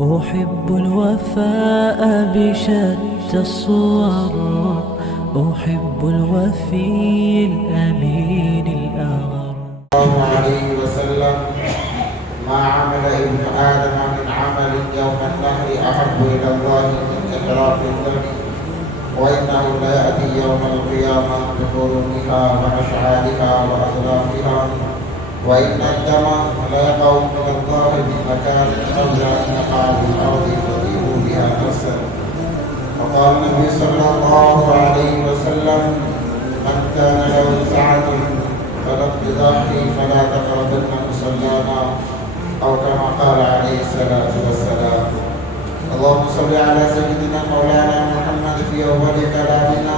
أحب الوفاء بشتى الصور، أحب الوفي الأمين الأغر. الله عليه وسلم: ما عمل ابن آدم من عمل يوم النهر أحب إلى الله من إقراف الدم، وإنه ليأتي يوم القيامة بقرونها وأشعارها وأظلافها، وإن الدم ليقع من الله بمكان قبل أن يقع في الأرض فتجيب بها نفسا. وقال النبي صلى الله عليه وسلم: من كان له سعة فلم تضحي فلا تقربن مصلانا، أو كما قال عليه الصلاة والسلام. اللهم صل على سيدنا مولانا محمد في أول كلامنا،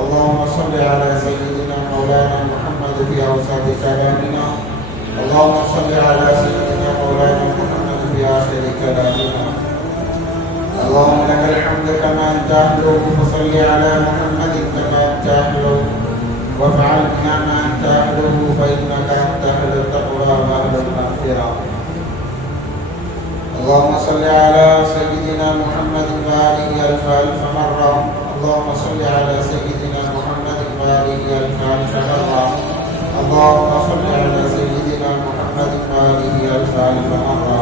اللهم صل على سيدنا مولانا محمد في أوسط كلامنا، اللهم صل على سيدنا مولانا محمد في آخر كلامنا. اللهم لك الحمد كما أنت أهله، فصل على محمد كما أنت أهله، وافعل بنا ما أنت أهله، فإنك أنت أهل التقوى وأهل المغفرة. اللهم صل على سيدنا محمد وآله ألف ألف مرة، اللهم صل على سيدنا محمد وآله ألف ألف مرة، اللهم صل على سيدنا محمد وآله ألف ألف مرة.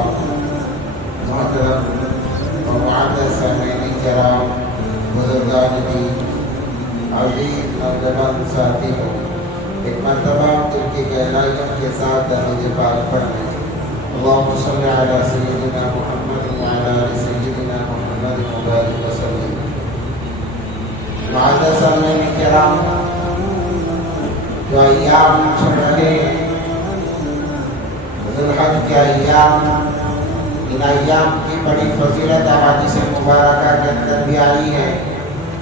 محترم ومعزز سامعین کرام، بزرگان دین، عزیز نوجوان ساتھیوں، ایک مرتبہ دل کی گہرائیوں کے ساتھ درود پاک پڑھیں. اللهم صل على سيدنا محمد وعلى آل سيدنا محمد وبارك وسلم. معزز سامعین کرام، جو ایام چل رہے ذوالحج کے ایام، ان ایام کی بڑی فضیلت احادیث مبارکہ کے اندر بھی آئی ہے.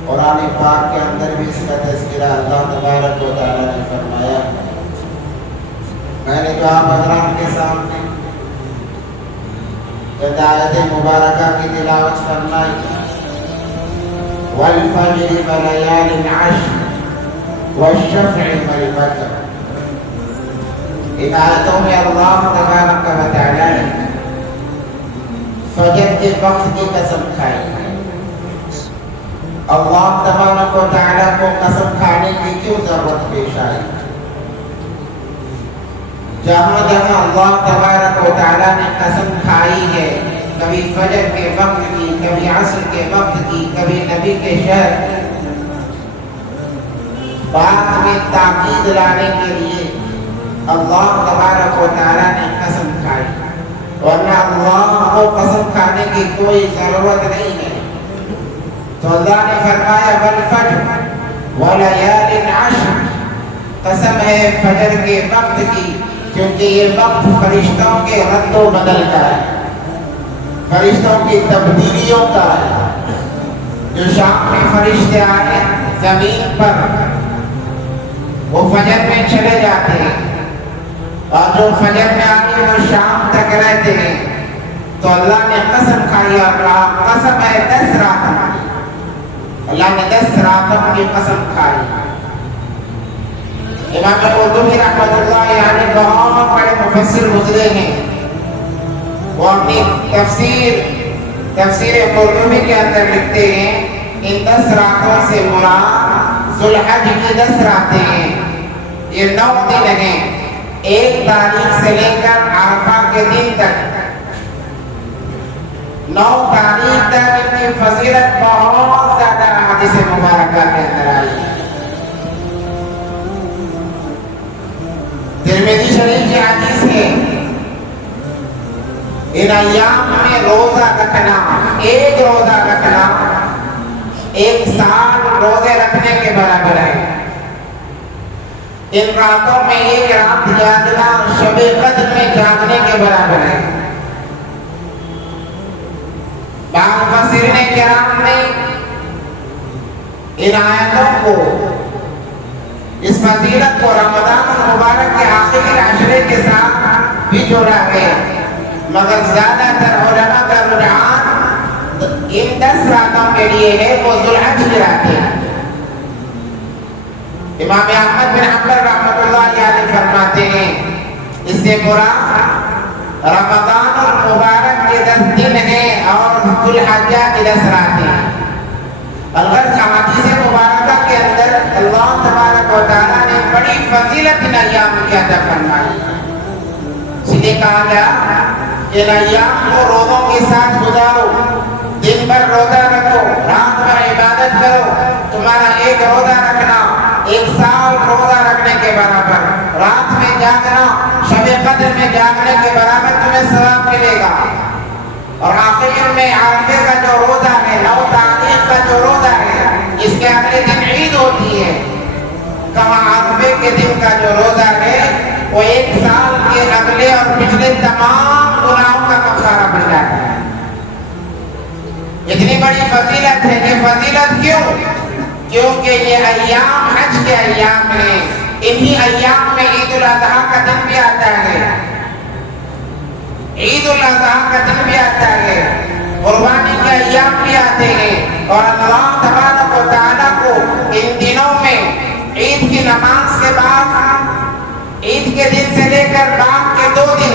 قرآن پاک کے اندر بھی اس کا تذکرہ اللہ تبارک و تعالیٰ نے فرمایا. میں نے جو آپ حضرات کے سامنے آیت مبارکہ کی تلاوت فرمائی، والفجر وليال عشر والشفع والوتر، ان آیتوں میں اللہ تبارک و تعالیٰ نے فجر کے وقت کی قسم کھائی ہے. اللہ تبارک و تعالیٰ کو قسم کھانے کی کیوں ضرورت پیش آئی؟ جہاں جہاں اللہ تبارک و تعالیٰ نے قسم کھائی ہے، کبھی فجر کے وقت کی، کبھی عصر کے وقت کی، کبھی نبی کے شہر، بعد میں تاکید لانے کے لیے اللہ تبارک و تعالیٰ نے قسم کھائی، ورنہ اللہ کو قسم کھانے کی کوئی ضرورت نہیں ہے. تو اللہ نے فرمایا والفجر وليال عشر، قسم ہے فجر کے وقت کی، کیونکہ یہ وقت فرشتوں کے رد و بدل کا ہے، فرشتوں کی تبدیلیوں کا ہے. جو شام میں فرشتے آئے زمین پر، وہ فجر میں چلے جاتے ہیں، اور جو فجر میں آئے وہ شام تک رہتے ہیں. تو اللہ نے قسم کھائی، اور قسم ہے 10 راتوں کی. اللہ نے 10 راتوں کی قسم کھائی. امام قرطبی رحمۃ اللہ علیہ بہت بڑے مفسر گزرے ہیں. وہ اپنی تفسیر قرطبی کے اندر لکھتے ہیں، ان 10 راتوں سے مراد ذوالحج کی 10 راتیں ہیں. یہ 9 دن ہیں، 1 تاریخ سے لے کر عرفہ کے دن تک، 9 تاریخ تک ان کی فضیلت بہت زیادہ حدیث مبارکہ کے اندر آئی ہے. ترمذی شریف کی حدیث ہے، ان ایام میں روزہ رکھنا، 1 روزہ رکھنا 1 سال روزے رکھنے کے برابر ہے. ان راتوں میں 1 رات جاگنا شب قدر میں جاگنے کے برابر ہے. بعض مفسرین کرام نے ان آیتوں کو، اس فضیلت کو رمضان المبارک کے آخری عشرے کے ساتھ بھی جوڑا گیا، مگر زیادہ تر علماء کا رجحان ان 10 راتوں کے لیے ہے، وہ ذوالحج کی راتیں. امام احمد بن حنبل رحمۃ اللہ علیہ فرماتے ہیں، اس سے مراد رمضان المبارک کے 10 دن ہیں الحاجات إلى صراطه. الغرض احادیث مبارکہ کے اندر اللہ تبارک و تعالیٰ نے بڑی فضیلت ان ایام کی عطا فرمائی. سیدھے کہا گیا کہ ان ایام کو روزوں کے ساتھ گزارو، دن بھر روزہ رکھو، رات بھر عبادت کرو. تمہارا ایک روزہ رکھنا 1 سال روزہ رکھنے کے برابر، رات میں جاگنا شب قدر میں جاگنے کے برابر تمہیں ثواب ملے گا. اور آخر میں عرفے کا جو روزہ ہے، 9 تاریخ کا جو روزہ ہے، اس کے اگلے دن عید ہوتی ہے. کہاں عرفے کے دن کا جو روزہ ہے وہ 1 سال کے اگلے اور پچھلے تمام گناہوں کا کفارہ بن جاتا ہے. اتنی بڑی فضیلت ہے. یہ فضیلت کیوں؟ کیونکہ یہ ایام حج کے ایام ہیں. انہی ایام میں عید الاضحیٰ کا دن بھی آتا ہے. عید الاضحیٰ کا دن بھی آتا ہے، قربانی کے ایام بھی آتے ہیں. اور اللہ تبارک و تعالیٰ کو ان دنوں میں عید کی نماز کے بعد، عید کے دن سے لے کر بعد کے 2 دن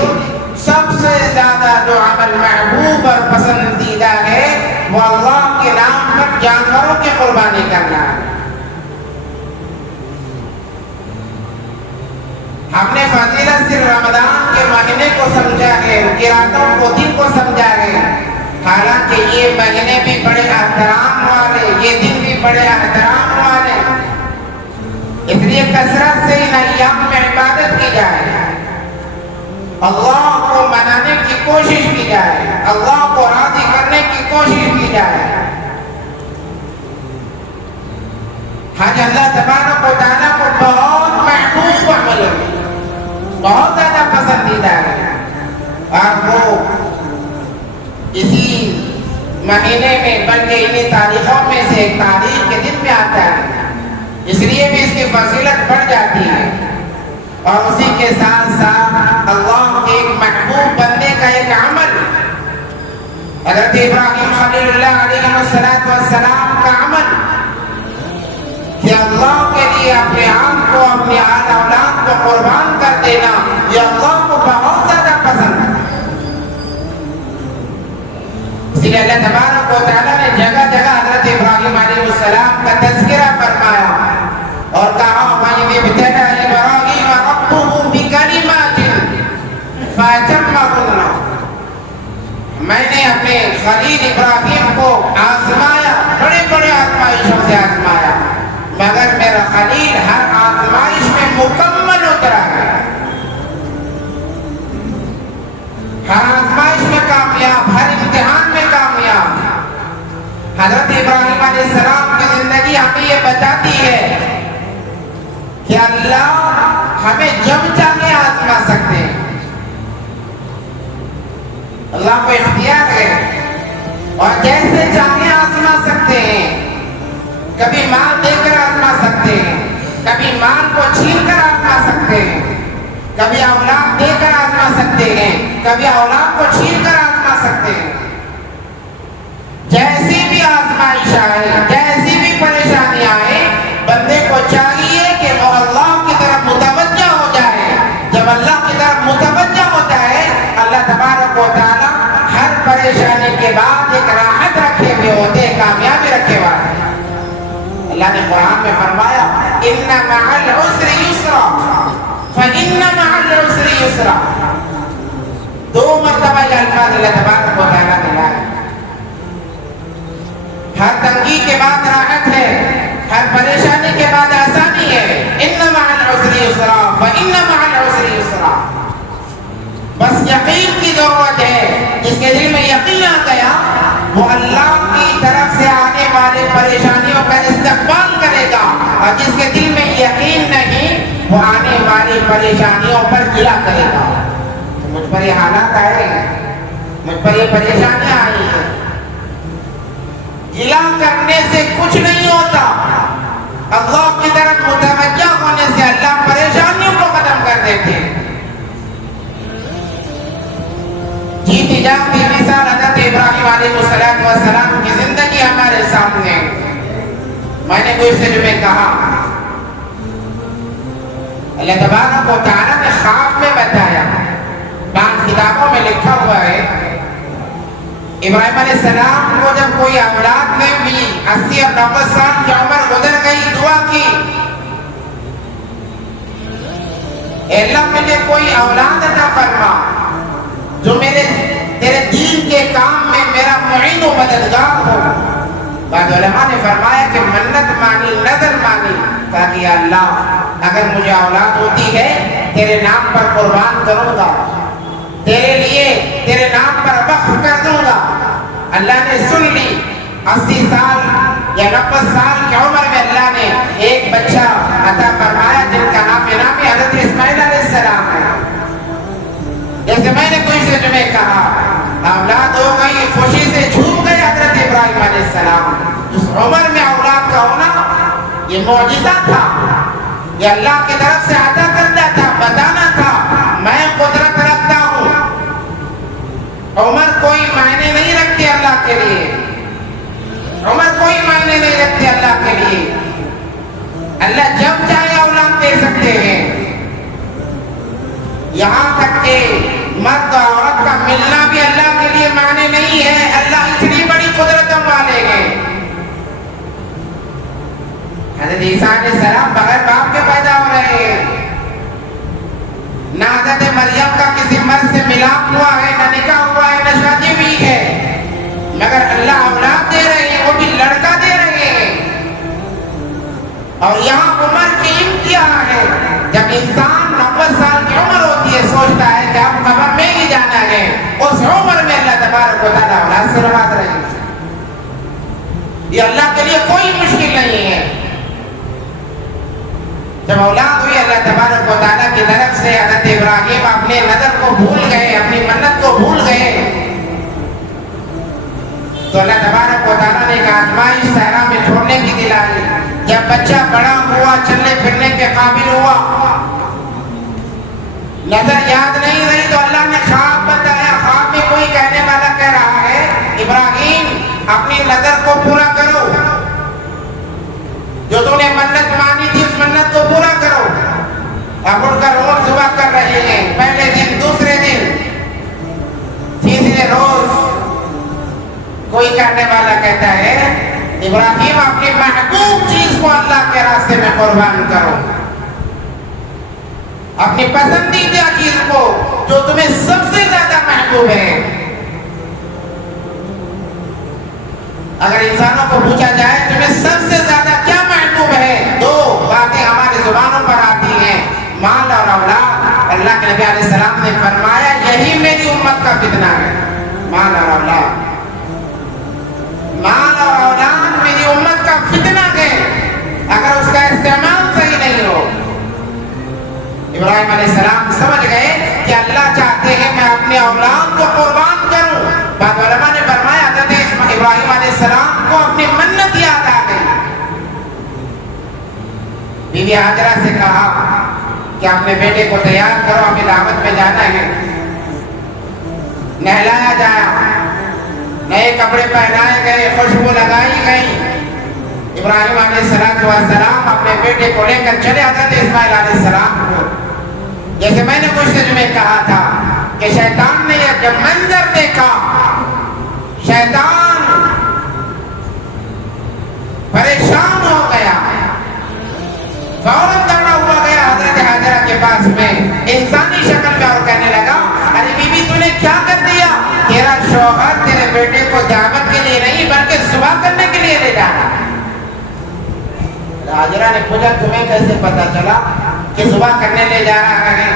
سب سے زیادہ جو عمل محبوب اور پسندیدہ ہے وہ اللہ کے نام پر جانوروں کی قربانی کرنا ہے. ہم نے فضیلت صرف رمضان کے مہینے کو سمجھا ہے، کی راتوں کو دن کو سمجھا ہے. حالانکہ یہ مہینے بھی بڑے احترام والے، یہ دن بھی بڑے احترام والے. اس لیے کثرت سے ان ایام میں عبادت کی جائے، اللہ کو منانے کی کوشش کی جائے، اللہ کو راضی کرنے کی کوشش کی جائے. حج اللہ تبارک و تعالیٰ کو بہت محبوب عمل ہے، بہت زیادہ پسندیدہ ہے. اور وہ اسی مہینے میں بلکہ انہی تاریخوں میں سے ایک تاریخ کے دن میں آتا ہے، اس لیے بھی اس کی فضیلت بڑھ جاتی ہے. اور اسی کے ساتھ ساتھ اللہ کے ایک محبوب بننے کا ایک عمل، حضرت ابراہیم خلیل اللہ علیہ السلام کا عمل کہ اللہ کے لیے اپنے آپ کو، اپنے آل اولاد کو قربان کر دینا، یہ اللہ کو بہت زیادہ پسند ہے. اسی لیے اللہ تبارک و تعالیٰ نے جگہ جگہ حضرت ابراہیم علیہ السلام کا تذکرہ فرمایا اور کہا وَإِذِ ابْتَلَىٰ إِبْرَاهِيمَ رَبُّهُ بِكَلِمَاتٍ فَأَتَمَّهُنَّ. میں نے اپنے خلیل ابراہیم کو آزمایا، بڑے بڑے آزمائشوں سے آزمایا، مگر میرا خلیل ہر آزمائش میں مکمل اترا ہے، ہر آزمائش میں کامیاب، ہر امتحان میں کامیاب. حضرت ابراہیم علیہ السلام کی زندگی ہمیں یہ بتاتی ہے کہ اللہ ہمیں جب چاہے آزما سکتے ہیں. اللہ کو اختیار ہے اور جیسے چاہے آزما سکتے ہیں. کبھی مال دے کر آزما سکتے ہیں، کبھی مال کو چھین کر آزما سکتے ہیں، کبھی اولاد دے کر آزما سکتے ہیں، کبھی اولاد کو چھین کر آزما سکتے ہیں. جیسی بھی آزمائش آئے، جیسی بھی پریشانی آئے، بندے کو چاہیے کہ وہ اللہ کی طرف متوجہ ہو جائے. جب اللہ کی طرف متوجہ ہوتا ہے، اللہ تبارک و تعالیٰ ہر پریشانی کے بعد ایک راحت رکھے ہوئے ہوتے، کامیابی رکھے ہوئے. اللہ نے قرآن میں فرمایا اِنَّ مَعَ الْعُسْرِ يُسْرًا فَإِنَّ مَعَ الْعُسْرِ يُسْرًا. 2 مرتبہ یہ الفاظ اللہ تبارک و تعالیٰ نے لائے. ہر تنگی کے بعد راحت ہے، ہر پریشانی کے بعد آسانی ہے. اِنَّ مَعَ الْعُسْرِ يُسْرًا فَإِنَّ مَعَ الْعُسْرِ يُسْرًا. بس یقین کی ضرورت ہے. جس کے دل میں یقین آ گیا وہ اللہ کی طرف سے آنے والے پریشانیوں کا استقبال کرے گا، اور جس کے دل میں یقین نہیں وہ آنے والی پریشانیوں پر گلا کرے گا. مجھ پر یہ حالات آئے ہیں، مجھ پر یہ پریشانیاں آئی ہیں. گلا کرنے سے کچھ نہیں ہوتا. اللہ کی طرف متوجہ ہونے سے اللہ پریشانیوں کو ختم کر دیتے ہیں. جیتی جاگتی مثال حضرت ابراہیم علیہ السلام کی زندگی ہمارے سامنے. میں نے گزشتہ میں کہا اللہ تبارک و تعالیٰ نے خواب میں بتایا. بعض کتابوں میں لکھا ہوا ہے ابراہیم علیہ السلام کو جب کوئی اولاد نہیں ملی، 80 اور 90 سال کی عمر گزر گئی، دعا کی اے اللہ مجھے کوئی اولاد عطا فرما جو میرے تیرے دین کے کام میں میرا معین و مددگار ہو۔ بعض علماء نے فرمایا کہ منت مانی، نظر مانی، کہا کہ یا اللہ اگر مجھے اولاد ہوتی ہے تیرے نام پر قربان کروں گا، تیرے لیے تیرے نام پر وقف کر دوں گا۔ اللہ نے سن لی، 80 سال یا 90 سال کی عمر میں اللہ نے ایک بچہ عطا فرمایا جن کا نام حضرت اسماعیل علیہ السلام ہے۔ جیسے میں نے کوئی سے جمعے کہا، اولاد ہو گئی، خوشی سے جھوم گئے حضرت ابراہیم علیہ السلام۔ اس عمر میں اولاد کا ہونا یہ معجزہ تھا، یہ اللہ کی طرف سے عطا کرنا تھا، بتانا تھا میں قدرت رکھتا ہوں۔ عمر کوئی معنی نہیں رکھتی اللہ کے لیے، عمر کوئی معنی نہیں رکھتی اللہ کے لیے۔ اللہ جب چاہے اولاد دے سکتے ہیں، یہاں تک کہ مرد اور عورت کا ملنا بھی اللہ کے لیے معنی نہیں ہے۔ اللہ اتنی بڑی قدرتوں والے ہیں۔ حضرت عیسیٰ علیہ السلام بغیر باپ کے پیدا ہو رہے ہیں، نہ حضرت مریم کا کسی مرد سے ملاپ ہوا ہے، نہ نکاح ہوا ہے، نہ شادی ہوئی ہے، مگر اللہ اولاد دے رہے ہیں، وہ بھی لڑکا دے رہے ہیں۔ اور یہاں عمر کی امتحان ہے، جب انسان 90 سال کی عمر ہوتی ہے سوچتا ہے کہ اب قبر میں ہی جانا ہے، اس عمر میں اللہ تبارک و تعالیٰ اولاد سے نواز رہے ہیں۔ یہ اللہ کے لیے کوئی مشکل نہیں ہے۔ جب اولاد ہوئی اللہ تبارک و تعالیٰ کی طرف سے، حضرت ابراہیم اپنے نظر کو بھول گئے، اپنی منت کو بھول گئے، تو اللہ تبارک و تعالیٰ نے ایک آزمائش صحرا میں چھوڑنے کی دلائی۔ جب بچہ بڑا ہوا، چلنے پھرنے کے قابل ہوا، نظر یاد نہیں رہی، تو اللہ نے خواب بتایا۔ خواب میں کوئی کہنے والا کہہ رہا ہے ابراہیم اپنی نظر کو پورا کرو، جو تو نے منت مانی تھی اس منت کو پورا کرو۔ اب اٹھ کر روز صبح کر رہے ہیں، پہلے دن، دوسرے دن، تیسرے روز کوئی کہنے والا کہتا ہے ابراہیم اپنی محبوب چیز کو اللہ کے راستے میں قربان کرو، اپنی پسندیدہ چیز کو جو تمہیں سب سے زیادہ محبوب ہے۔ اگر انسانوں کو پوچھا جائے تمہیں سب سے زیادہ کیا محبوب ہے، دو باتیں ہماری زبانوں پر آتی ہیں، مال اور اولاد۔ اللہ کے نبی علیہ السلام نے فرمایا یہی میری امت کا فتنہ ہے، مال اور اولاد۔ مال اور اولاد میری امت کا فتنہ ہے اگر اس کا استعمال صحیح نہیں ہو۔ ابراہیم علیہ السلام سمجھ گئے کہ اللہ چاہتے ہیں میں اپنے اولاد کو قربان کروں۔ بعض علماء نے فرمایا حضرت ابراہیم علیہ السلام کو اپنی منت یاد آ گئی۔ بی بی ہاجرہ سے کہا کہ اپنے بیٹے کو تیار کرو، ہمیں دعوت میں جانا ہے۔ نہلایا جایا، نئے کپڑے پہنائے گئے، خوشبو لگائی گئی۔ ابراہیم علیہ السلام اپنے بیٹے کو لے کر چلے حضرت اسماعیل علیہ السلام کو۔ جیسے میں نے کچھ میں کہا تھا کہ شیطان نے یہ جب منظر دیکھا، شیطان پریشان ہو گیا، فوراً دوڑا ہوا گیا حضرت ہاجرہ کے پاس میں انسانی شکل میں، اور کہنے لگا ارے بی بی تو نے کیا کر دیا؟ تیرا شوہر تیرے بیٹے کو دعوت کے لیے نہیں بلکہ صبح کرنے کے لیے لے جانا۔ ہاجرہ نے پوچھا تمہیں کیسے پتا چلا کہ صبح کرنے لے جا رہا ہے؟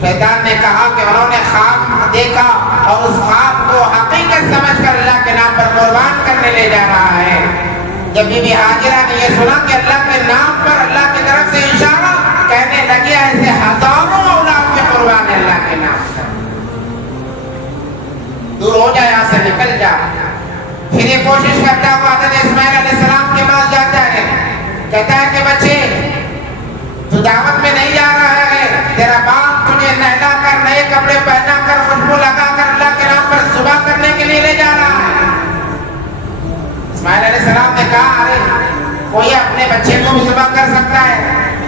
شیطان نے کہا کہ انہوں نے خواب دیکھا اور اس خواب کو حقیقت سمجھ کر اللہ کے نام پر قربان کرنے لے جا رہا ہے۔ جب بی بی ہاجرہ نے یہ سنا کہ اللہ کے نام پر اللہ کی طرف سے اشارہ، کہنے لگی ایسے ہزاروں اولاد کے قربان ہے اللہ کے نام پر، دور ہو جا یہاں سے، نکل جا۔ پھر یہ کوشش کرتا ہوا حضرت اسماعیل علیہ السلام کے پاس جاتا ہے، کہتا ہے کہ بچے تو دعوت میں نہیں جا رہا ہے، تیرا باپ تجھے نہلا کر، نئے کپڑے پہنا کر، خوشبو لگا کر اللہ کے نام پر صبح کرنے کے لیے لے جا رہا ہے۔ اسماعیل علیہ السلام نے کہا ارے کوئی اپنے بچے کو بھی صبح کر سکتا ہے؟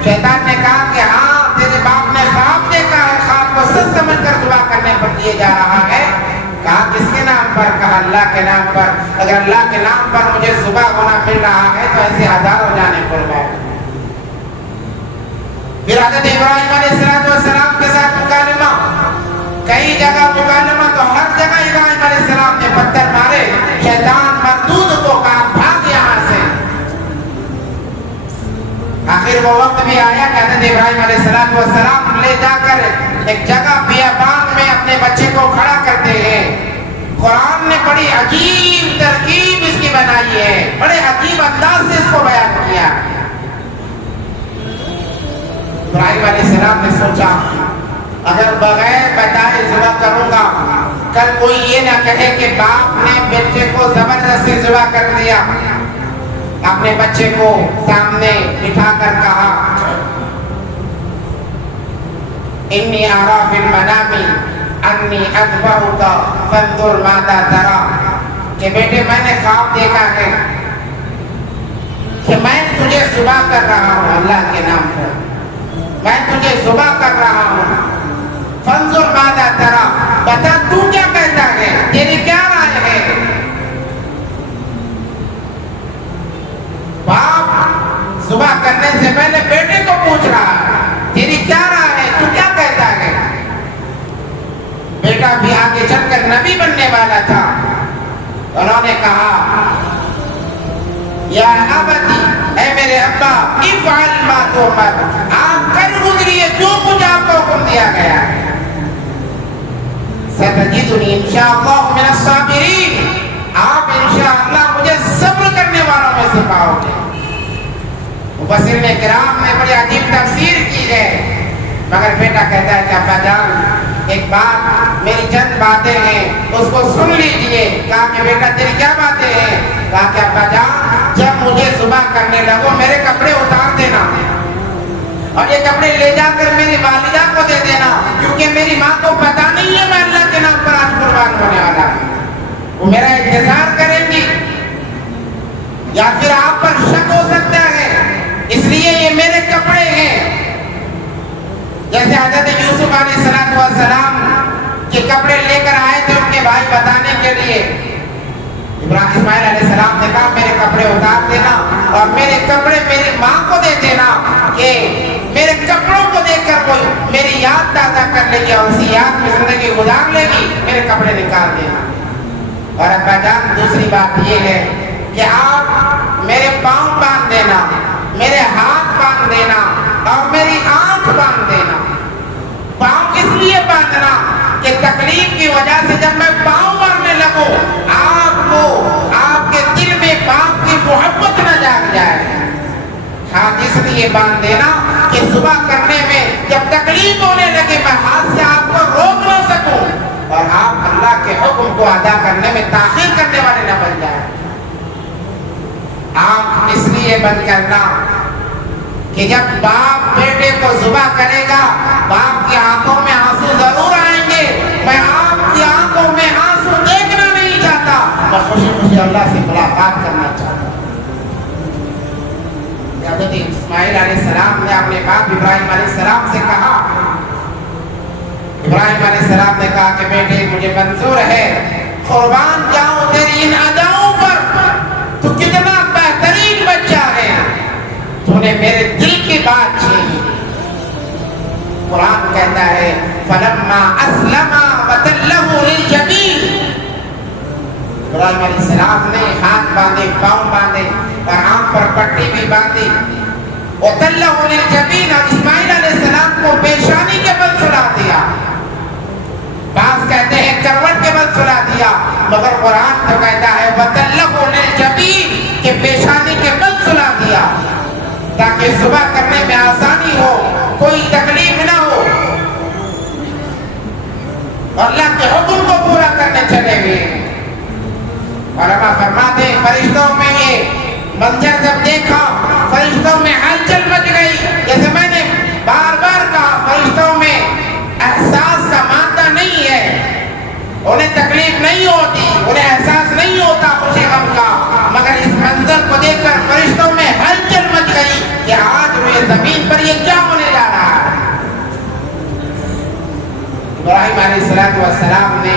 شیطان نے کہا کہ ہاں تیرے باپ نے خواب دیکھا ہے، خواب کو سچ سمجھ کر صبح کرنے پر لیے جا رہا ہے، کہا کس کے نام پر؟ کہا اللہ کے نام پر۔ اگر اللہ کے نام پر مجھے ذبح ہونا مل رہا ہے تو ایسے ہزاروں جانیں قربان۔ پھر حضرت ابراہیم علیہ السلام کے ساتھ مکالمہ، کئی جگہ مکالمہ، تو ہر جگہ ابراہیم علیہ السلام نے پتھر مارے، شیطان مردود کو کہا بھاگ یہاں سے۔ آخر وہ وقت بھی آیا کہ حضرت ابراہیم علیہ السلام لے جا کر ایک جگہ بیابان میں اپنے بچے کو کھڑا کرتے ہیں۔ قرآن نے بڑی عجیب ترکیب اس کی بنائی ہے، بڑے عجیب انداز سے اس کو بیان کیا۔ ابراہیم علیہ السلام نے سوچا اگر بغیر بتائے ذبح کروں گا، کل کوئی یہ نہ کہے کہ باپ نے بیٹے کو زبردستی ذبح کر دیا۔ اپنے بچے کو سامنے بٹھا کر کہا انی ارا فی المنام انی اذبحک فانظر ماذا تری، کہ بیٹے میں نے خواب دیکھا ہے کہ میں تجھے ذبح کر رہا ہوں، اللہ کے نام پر میں تجھے ذبح کر رہا ہوں، فانظر ماذا تری، بتا تو کیا کہتا ہے، تیری کیا رائے ہے۔ باپ ذبح کرنے سے پہلے بیٹے کو پوچھ رہا ہے تیری کیا رائے ہے، تو کیا کہتا ہے۔ بیٹا بھی آگے چل کر نبی بننے والا تھا، انہوں نے کہا یا ابتی، اے میرے ابا، افعل ما تؤمر، آپ کر گزریے جو کچھ آپ کو حکم دیا گیا ہے۔ ستجدنی انشاءاللہ من الصابرین، آپ انشاءاللہ مجھے صبر کرنے والوں میں سے پاؤ گے۔ مفسرین کرام نے بڑی عجیب تفسیر کی ہے، مگر بیٹا کہتا ہے کہ ابا جان ایک بات، میری چند باتیں ہیں اس کو سن لیجئے۔ کہا کہ بیٹا تیری کیا باتیں ہیں؟ کہا کہ ابا جان جب مجھے ذبح کرنے لگو میرے کپڑے اتار دینا اور یہ کپڑے لے جا کر میری والدہ کو دے دینا، کیونکہ میری ماں کو پتا نہیں ہے میں اللہ کے نام پر آج قربان ہونے والا ہوں، وہ میرا انتظار کریں گی، یا پھر آپ پر شک ہو سکتا ہے، اس لیے یہ میرے کپڑے ہیں۔ جیسے حضرت یوسف علیہ السلام کے کپڑے لے کر آئے تھے ان کے بھائی بتانے کے لیے، اسماعیل علیہ السلام نے کہا میرے کپڑے اتار دینا اور میرے کپڑے میری ماں کو دے دینا کہ میرے کپڑوں کو دیکھ کر کوئی میری یاد تازہ کر لے گی اور اسی یاد میں زندگی گزار لے گی، میرے کپڑے نکال دینا۔ اور ابا جان دوسری بات یہ ہے کہ آپ میرے پاؤں باندھ دینا، میرے ہاتھ باندھ دینا اور میری آنکھ باندھ دینا۔ پاؤں اس لیے باندھنا کہ تکلیف کی وجہ سے جب میں پاؤں باندھنے لگوں آپ کو آپ کے دل میں باپ کی محبت نہ جاگ جائے۔ ہاتھ اس لیے باندھ دینا کہ ذبح کرنے میں جب تکلیف ہونے لگے میں ہاتھ سے آپ کو روک نہ سکوں اور آپ اللہ کے حکم کو ادا کرنے میں تاخیر کرنے والے نہ بن جائیں۔ آپ اس لیے بند کرنا کہ جب باپ بیٹے کو ذبح کرے گا باپ کی آنکھوں میں آنسو ضرور آئیں گے، میں آپ کی آنکھوں میں آنسو دیکھنا نہیں چاہتا، میں خوشی خوشی اللہ سے ملاقات کرنا چاہتا ہوں۔ حضرت اسماعیل علیہ السلام نے اپنے باپ ابراہیم علیہ السلام سے کہا، ابراہیم علیہ السلام نے کہا کہ بیٹے مجھے منظور ہے قربان جاؤں تیری ان اداؤں پر، تو کتنا بہترین بچہ ہے، تو نے میرے دل کی بات چھینی۔ قرآن کہتا ہے فلما اسلم وتلہ للجبین، ابراہیم علیہ السلام نے ہاتھ باندھے، پاؤں باندھے اور آنکھ پر پٹی بھی باندھی، وتلہ للجبین، اور اسماعیل علیہ السلام کو پیشانی کے بل سلا دیا، بعض کہتے ہیں کروٹ کے بل سلا دیا، مگر قرآن تو کہتا ہے وتلہ للجبین کہ پیشانی کے بل سلا دیا تاکہ ذبح کرنے میں آسانی ہو، کوئی تکلیف نہ ہو اور اللہ کے حکم کو پورا کرنے چلے گئے۔ علماء فرماتے ہیں فرشتوں میں یہ منظر جب دیکھا فرشتوں میں ہلچل مچ گئی، جیسے میں نے بار بار کہا فرشتوں میں احساس کا مادہ نہیں ہے، انہیں تکلیف نہیں ہوتی، انہیں احساس نہیں ہوتا خوشی غم کا، مگر اس منظر کو دیکھ کر فرشتوں میں ہلچل مچ گئی کہ آج روئے زمین پر یہ کیا ہونے جا رہا ہے۔ ابراہیم علیہ السلام نے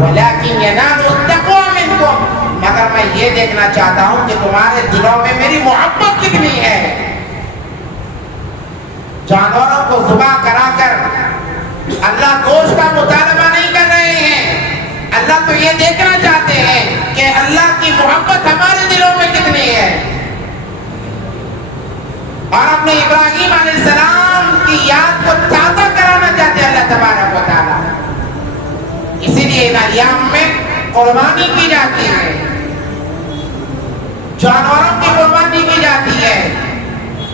ولیکن ینال التقوی منکم، مگر میں یہ دیکھنا چاہتا ہوں کہ تمہارے دلوں میں میری محبت کتنی ہے۔ جانوروں کو ذبح کرا کر اللہ گوشت کا مطالبہ نہیں کر رہے ہیں، اللہ تو یہ دیکھنا چاہتے ہیں کہ اللہ کی محبت ہمارے دلوں میں کتنی ہے۔ اور اپنے ابراہیم علیہ السلام کی یاد کو تازہ کرانا چاہتے ہیں اللہ تبارک و تعالیٰ، اسی لیے ان ایام میں قربانی کی جاتی ہے، جانوروں کی قربانی کی جاتی ہے۔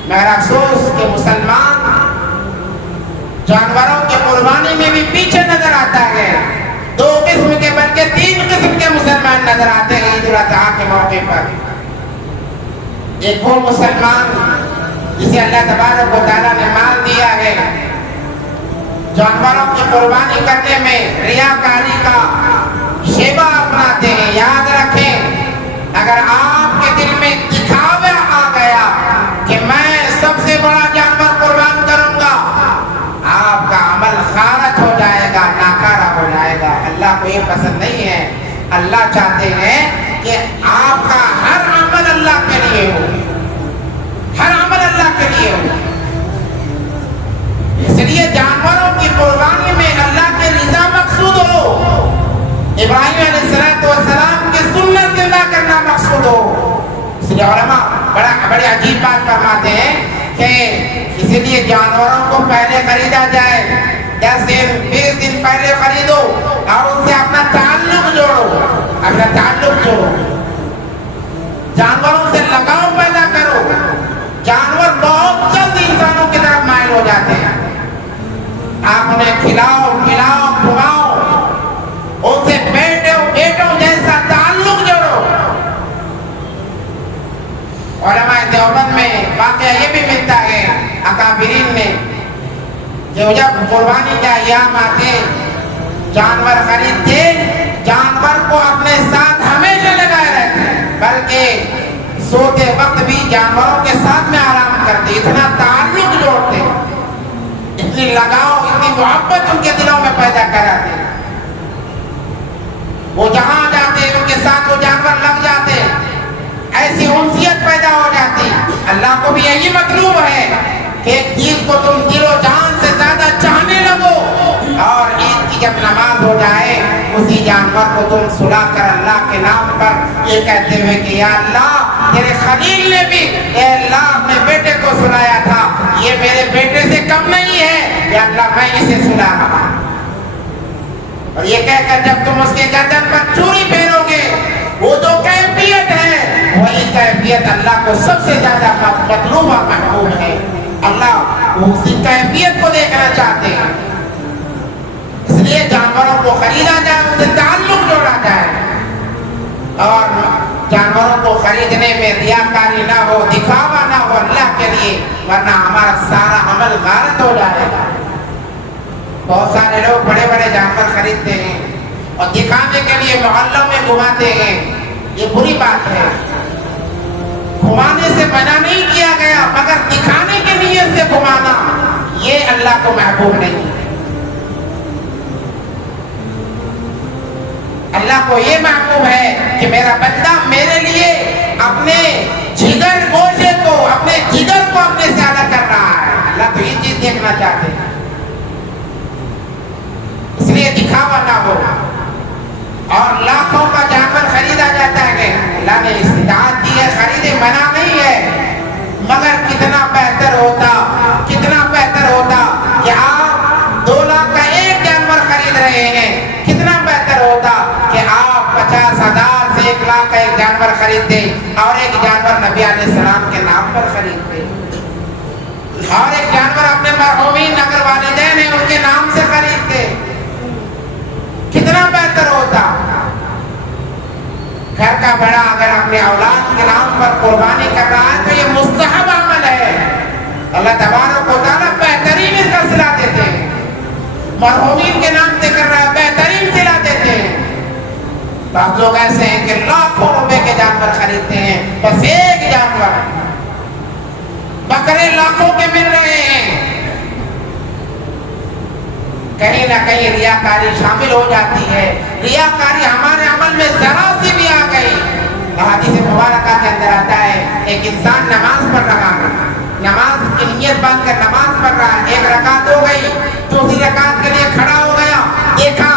مگر افسوس کہ مسلمان جانوروں کی قربانی میں بھی پیچھے نظر آتا ہے۔ دو قسم کے بلکہ تین قسم کے مسلمان نظر آتے ہیں عید الاضحیٰ کے موقع پر۔ ایک وہ مسلمان جسے اللہ تبارک و تعالیٰ نے مال دیا ہے، جانوروں کی قربانی کرنے میں ریاکاری کا شیبہ اپناتے ہیں۔ یاد رکھیں، اگر آپ کے دل میں دکھاوا آ گیا کہ میں سب سے بڑا جانور قربان کروں گا، آپ کا عمل خارج ہو جائے گا، ناکارہ ہو جائے گا۔ اللہ کو یہ پسند نہیں ہے۔ اللہ چاہتے ہیں کہ آپ کا ہر عمل اللہ کے لیے ہو، ہر عمل اللہ کے لیے ہو۔ اس لیے جانوروں کی قربانی میں اللہ کی رضا مقصود ہو، ابراہیم علیہ السلام کی سنت زندہ کرنا مقصود ہو۔ اس لیے علماء بڑے عجیب بات فرماتے ہیں کہ اسی لیے جانوروں کو پہلے خریدا جائے، 10 دن 20 دن پہلے خریدو اور ان سے اپنا تعلق جوڑو، اپنا تعلق جوڑو، جانوروں سے لگاؤ پیدا کرو۔ جانور بہت جلد انسانوں کی طرف مائل ہو جاتے ہیں، آپ انہیں کھلاؤ پلاؤ گھماؤ، ان سے بیٹوں جیسا تعلق جوڑو۔ علماء دیوبند میں واقعہ یہ بھی ملتا ہے اکابرین میں کہ جب قربانی کے ایام آتے جانور خریدتے، جانور کو اپنے ساتھ ہمیشہ لگائے رہتے، بلکہ سوتے وقت بھی جانوروں کے ساتھ میں آرام کرتے، اتنا تعلق جوڑتے، اتنی لگاؤ اتنی محبت ان کے دلوں میں پیدا کراتے۔ وہ جہاں جاتے ان کے ساتھ وہ جانور لگ جاتے، ایسی انسیت پیدا ہو جاتی۔ اللہ کو بھی یہی مطلوب ہے کہ ایک چیز کو تم دل و جان سے زیادہ چاہنے لگو، اور عید کی جب نماز ہو جائے اسی جانور کو تم سلا کر اللہ کے نام پر یہ کہتے ہوئے کہ یا اللہ تیرے خلیل نے بھی اے اللہ اپنے بیٹے کو سلایا تھا، یہ میرے بیٹے سے کم نہیں ہے، یا اللہ میں اسے سلا رہا۔ اور یہ کہہ کر جب تم اس کے گردن پر چوری پھیرو گے، وہ جو کیفیت ہے وہی کیفیت اللہ کو سب سے زیادہ مطلوب اور محبوب ہے۔ اللہ اسی کیفیت کو دیکھنا چاہتے ہیں، اس لیے جانوروں کو خریدا جائے، ان سے تعلق جوڑا جائے، اور جانوروں کو خریدنے میں ریاکاری نہ ہو، دکھاوا نہ ہو اللہ کے لیے، ورنہ ہمارا سارا عمل غارت ہو جائے گا۔ بہت سارے لوگ بڑے بڑے جانور خریدتے ہیں اور دکھانے کے لیے محلوں میں گھماتے ہیں، یہ بری بات ہے۔ گھمانے سے منع نہیں کیا گیا، مگر دکھانے کے نیت سے گھمانا یہ اللہ کو محبوب نہیں ہے۔ اللہ کو یہ محبوب ہے کہ میرا بندہ میرے لیے اپنے جگر گوشے کو، اپنے جگر کو اپنے سے الگ کر رہا ہے۔ اللہ تو یہ چیز دیکھنا چاہتے ہیں، اس لیے دکھاوا نہ ہو۔ اور لاکھوں کا جانور خریدا جاتا ہے، اللہ نے استطاعت دی ہے، خریدے منع نہیں ہے، مگر کتنا بہتر ہوتا کہ آپ 2 لاکھ کا ایک جانور خرید رہے ہیں، کتنا بہتر ہوتا کہ آپ 50,000 سے 1 لاکھ کا ایک جانور خریدتے، اور ایک جانور نبی علیہ السلام کے نام پر خریدتے، اور ایک جانور اپنے مرحومین اگر والدین ہیں ان کے نام سے خریدتے، کتنا بہتر ہوتا۔ گھر کا بڑا اگر اپنے اولاد کے نام پر قربانی کر رہا ہے تو یہ مستحب عمل ہے، اللہ تبارک و تعالیٰ بہترین اس کا صلہ دیتے ہیں۔ مرحومین کے نام سے کر رہا ہے، بہترین صلہ دیتے ہیں۔ بعض لوگ ایسے ہیں کہ لاکھوں روپے کے جانور خریدتے ہیں، بس ایک جانور، بکرے لاکھوں کے مل رہے ہیں۔ کہیں نہ کہیں ریاکاری شامل ہو جاتی ہے. ریاکاری ہمارے عمل میں ذرا سی بھی آ گئی. حدیث مبارکہ کے اندر آتا ہے ایک انسان نماز پڑھ رہا ہے, نماز کی نیت باندھ کر نماز پڑھ رہا ہے, ایک رکعت ہو گئی, دوسری رکعت کے لیے کھڑا ہو گیا, دیکھا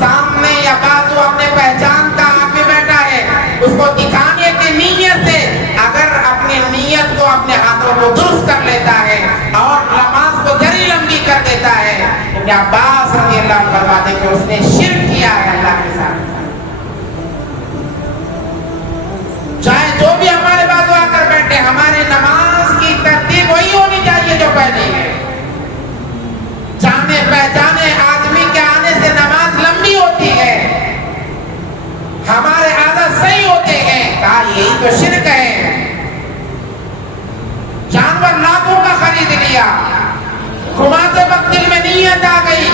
سامنے یا بازو اپنے پہچان کا آدمی بیٹھا ہے, اس کو دکھانے کی نیت سے اگر اپنی نیت کو اپنے ہاتھوں کو درست کر لیتا ہے اور نماز کو ذری لمبی کر دیتا ہے, ابن عباس رضی اللہ عنہ فرماتے کہ اس نے شرک کیا ہے اللہ کے ساتھ. چاہے جو بھی ہمارے بازو آ کر بیٹھے, ہمارے نماز کی ترتیب وہی ہونی چاہیے جو پہلے ہے. جانے پہچانے آدمی کے آنے سے نماز لمبی ہوتی ہے, ہمارے عادت صحیح ہوتے ہیں. کہا یہی تو شرک ہے. جانور لاکھوں کا خرید لیا, گھماتے وقت دل میں نیت آ گئی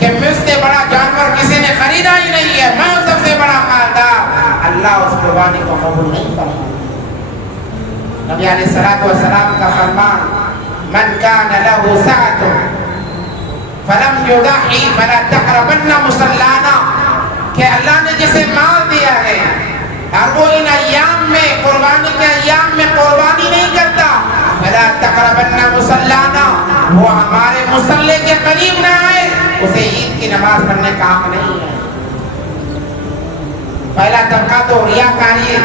کہ مجھ سے بڑا جانور کسی نے خریدا ہی نہیں ہے, میں سب سے بڑا مالدار. اللہ اس قربانی کو قبول نہیں کرتا. نبی علیہ الصلوۃ والسلام کا فرمان, من کان له سعة فلم یضحی فلا تقربن مصلانا, کہ اللہ نے جسے مال دیا ہے اور وہ ان ایام میں, قربانی کے ایام میں قربانی نہیں کرتا, فلا تقربن مصلانا, وہ ہمارے مصلے کے قریب نہ آئے, اسے عید کی نماز پڑھنے کا حق نہیں ہے. پہلا طبقہ تو ریاکاری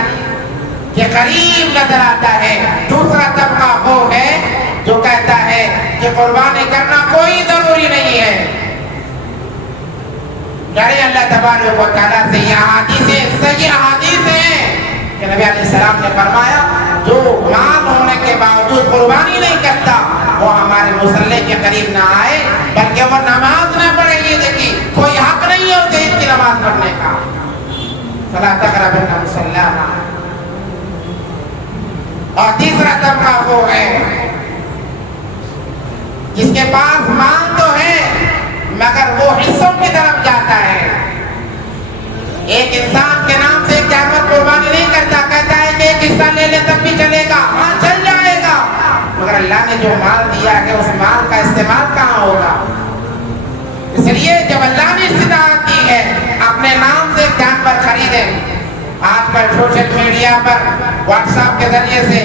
کے قریب نظر آتا ہے. دوسرا طبقہ وہ ہے جو کہتا ہے کہ قربانی کرنا کوئی ضروری نہیں ہے. ڈرے اللہ تبارک و تعالیٰ سے. یہ احادیث صحیح احادیث ہیں کہ نبی علیہ السلام نے فرمایا جو مال ہونے کے باوجود قربانی نہیں کرتا وہ ہمارے مصلی کے قریب نہ آئے, بلکہ وہ نماز نہ پڑھے. یہ دیکھیے کوئی حق نہیں ہے اسے عید کی نماز پڑھنے کا. فلا تقربن مصلانا. اور تیسرا طبقہ وہ ہے جس کے پاس مال تو ہے مگر وہ حصوں کی طرف جاتا ہے. ایک انسان کے نام سے ایک جانور قربانی نہیں کرتا, کہتا ہے کہ ایک حصہ لے لے تب بھی چلے گا, ہاں چل جائے گا, مگر اللہ نے جو مال دیا ہے اس مال کا استعمال کہاں ہوگا؟ اس لیے جب اللہ نے استطاعت دی ہے اپنے نام سے ایک جانور خریدیں. آج کل سوشل میڈیا پر واٹس ایپ کے ذریعے سے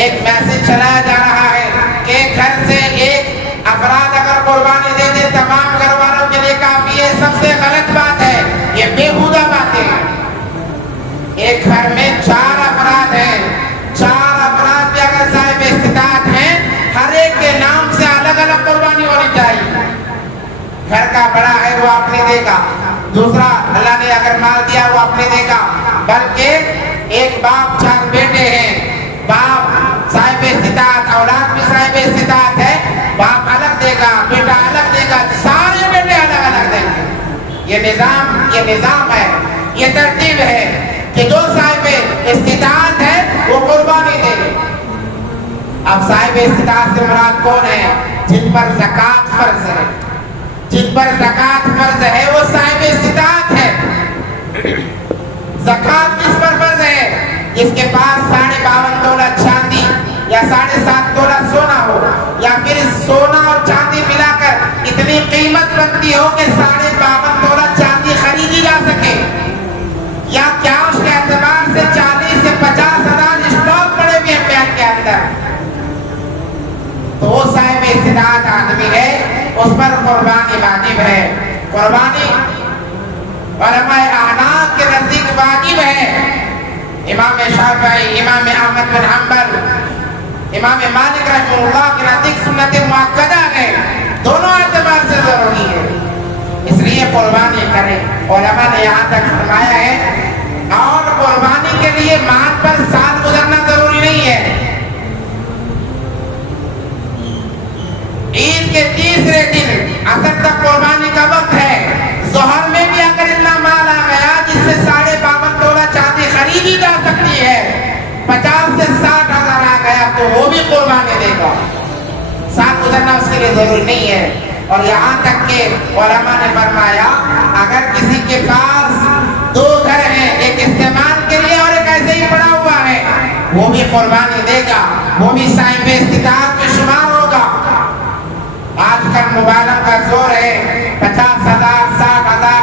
ایک میسج چلایا جا رہا ہے کہ گھر سے ایک افراد اگر قربانی دے دے تمام گھر والوں کے لیے کافی ہے. سب سے غلط بات ہے, یہ بےہودہ باتیں ہیں. ایک گھر میں 4 افراد ہیں, 4 افراد بھی اگر صاحب استطاعت ہیں, ہر ایک کے نام سے الگ الگ قربانی ہونی چاہیے. گھر کا بڑا ہے وہ اپنے دے گا, دوسرا اللہ نے اگر مال دیا وہ اپنے دے گا, بلکہ ایک باپ 4 بیٹے ہیں, باپ صاحب استطاعت, اولاد بھی صاحب استطاعت ہے, باپ الگ دے گا, بیٹا الگ دے گا, سارے بیٹے الگ الگ دیں گے. یہ نظام ہے, یہ ترتیب ہے کہ جو صاحب استطاعت ہے وہ قربانی دے گے. اب صاحب استطاعت سے مراد کون ہے؟ جن پر زکوٰۃ فرض ہے. جن پر زکوٰۃ فرض ہے وہ صاحب استطاعت ہے. زکوٰۃ کس پر فرض ہے؟ جس کے پاس 52.5 تولہ چاندی یا 7.5 تولہ سونا ہو, یا پھر سونا اور چاندی ملا کر اتنی قیمت بنتی ہو کہ 52.5 تولہ چاندی خریدی جا سکے, یا کیش کے اعتبار سے 40 سے 50 ہزار اسٹاک پڑے ہوئے ہیں بینک کے اندر, تو وہ صاحب استطاعت آدمی ہے, اس پر قربانی واجب ہے. قربانی علماء احناف کے نزدیک واجب ہے. امام شافعی, امام احمد بن حنبل, امام مالک رحمہ اللہ کے نزدیک سنت مؤکدہ ہے, دونوں اعتبار سے ضروری ہے. اس لیے قربانی کریں. علماء نے یہاں تک فرمایا ہے, اور قربانی کے لیے مال پر سال گزرنا ضروری نہیں ہے. عید کے تیسرے دن عصر تک قربانی کا وقت ہے. ظہر میں بھی اگر اتنا مال آ گیا جس سے 52.5 تولہ چاندی خریدی جا سکتی ہے, 50 سے 60 ہزار آ گیا تو وہ بھی قربانی دے گا. سال گزرنا اس کے لیے ضروری نہیں ہے. اور یہاں تک کہ علماء نے فرمایا اگر کسی کے پاس 2 گھر ہیں, ایک استعمال کے لیے اور ایک ایسے ہی پڑا ہوا ہے, وہ بھی قربانی دے گا, وہ بھی صاحب استطاعت میں شمار ہوگا. آج کل موبائلوں کا زور ہے, 50,000 60,000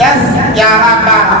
10, 11, 12,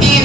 3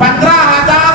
15,000